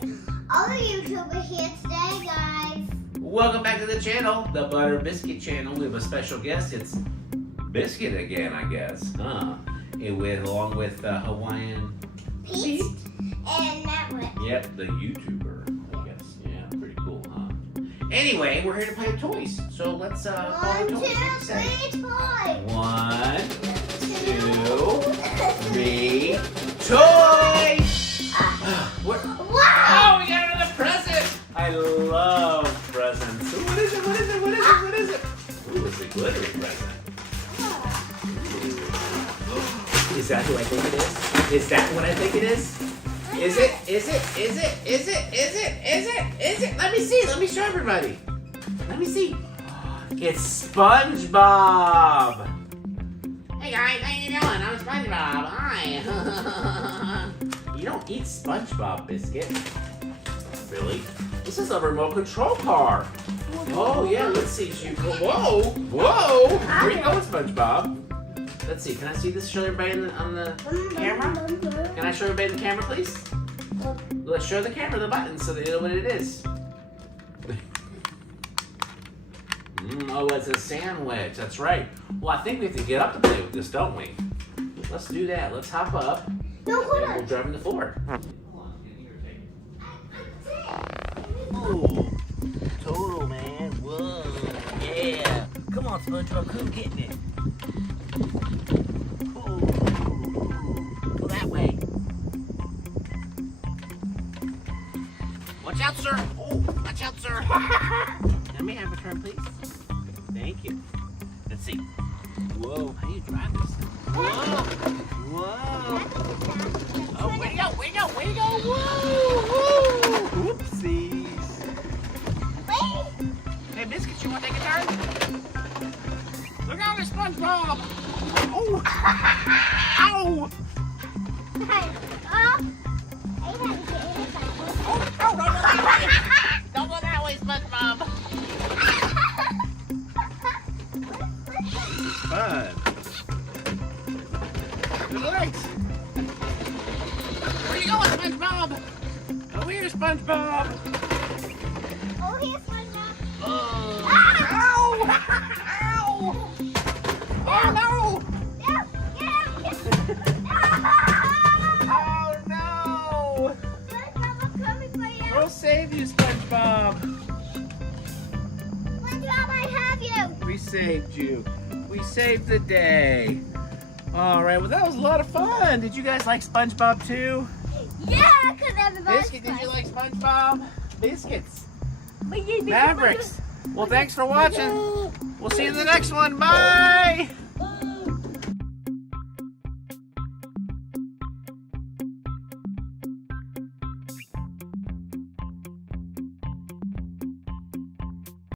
Other YouTuber here today, guys. Welcome back to the channel, the Butter Biscuit channel. We have a special guest. It's Biscuit again, I guess, huh? Along with Hawaiian Pete and Network. Yep, the YouTuber, I guess. Yeah, pretty cool, huh? Anyway, we're here to play with toys. So let's call One, the two, toys. three, toys. 1, 2, 3, toys! Wow! Oh, we got another present! I love presents. What is it? What is it? What is it? What is it? Ooh, it's a glittery present. Is that who I think it is? Is that what I think it is? Is it? Is it? Is it? Is it? Is it? Is it? Is it? Let me see. Let me show everybody. Let me see. It's SpongeBob. Hey guys, how you doing? I'm SpongeBob. Hi. You don't eat SpongeBob, Biscuit. Really? This is a remote control car. Oh yeah, let's see. Whoa, whoa! Where you going, SpongeBob? Let's see. Can I see this? Show everybody on the camera. Can I show everybody the camera, please? Let's show the camera the button so they know what it is. Oh, it's a sandwich. That's right. Well, I think we have to get up to play with this, don't we? Let's do that. Let's hop up. No, hold And on. we'll drive on the floor. Ooh, total, man. Whoa, yeah. Come on, SpongeBob, come get me. Ooh, go that way. Watch out, sir. Oh, watch out, sir. Let me have a turn, please. Thank you. Let's see. Whoa, how do you drive this thing? Whoa, whoa. Oh, where'd you go? Where'd you go? Where'd you go? Whoa, whoa. Oopsies. Hey, Biscuit, you want to take a turn? Look out, there's SpongeBob. Oh. Ow. Oh, no, don't go that way, SpongeBob. Fun. Good legs. Where you going, SpongeBob? Oh, here's SpongeBob. Oh, here's SpongeBob. Oh. Ow! Ow! Oh, no! Oh, no! SpongeBob, I'm coming for you. We'll save you, SpongeBob. SpongeBob, I have you. We saved you. We saved the day. All right, well, that was a lot of fun. Did you guys like SpongeBob too? Yeah, because everybody's Biscuit, did you like SpongeBob? Biscuits. like Mavericks. Well, thanks for watching. We'll see you in the next one. Bye.